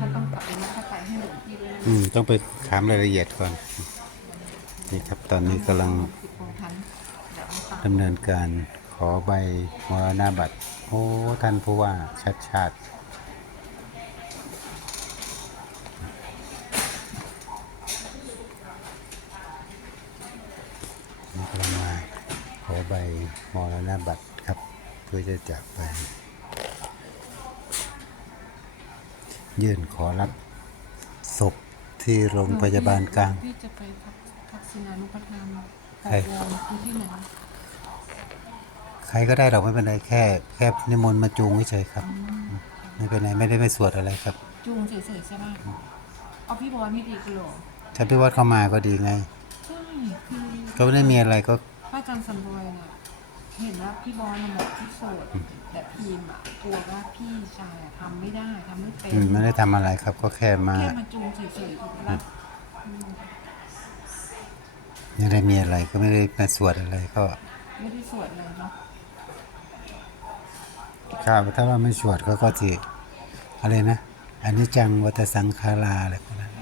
ท่านต้องกลับไปนัดไปให้หลวงพี่ด้วยนะอืม ต้องไปถามรายละเอียดก่อน นี่ครับตอนนี้กำลังสิบโมงทันเดี๋ยวเอาตังค์ดำเนินการขอใบมรณบัตร โอ้ ท่านผู้ว่าชัดชาติ นี่กำลังมาขอใบมรณบัตรครับ เพื่อจะจากไป ยื่นขอรับศพที่โรงพยาบาลกลาง พี่จะไปทักทักษิณานุปทานใครหกโมงคือที่ไหนใครก็ได้หรอกไม่เป็นไรแค่แค่นิมนต์มาจูงเฉยๆครับ ไม่เป็นไรไม่ได้ไปสวดอะไรครับจูงเฉยๆใช่ป่ะเอาพี่บอยไม่ดีกันหรอถ้าพี่วัดเข้ามาก็ดีไง ใช่คือก็ไม่ได้มีอะไรก็พระอาจารย์สันบอยน่ะ เห็นว่าพี่บอยน่ะบอกที่โสดแต่พีมอะกลัวว่าพี่ชายอะทำไม่ได้ทำไม่เป็นอืมไม่ได้ทำอะไรครับ ก็แค่มาแค่มาจูงเฉยๆถูกปะล่ะไม่ได้มีอะไรก็ไม่ได้มาสวดอะไรก็ไม่ได้สวดเลยเนาะครับถ้าว่าไม่สวดก็ก็สิอะไรนะอันนี้จังวัตสังขาราอะไรพวกนั้น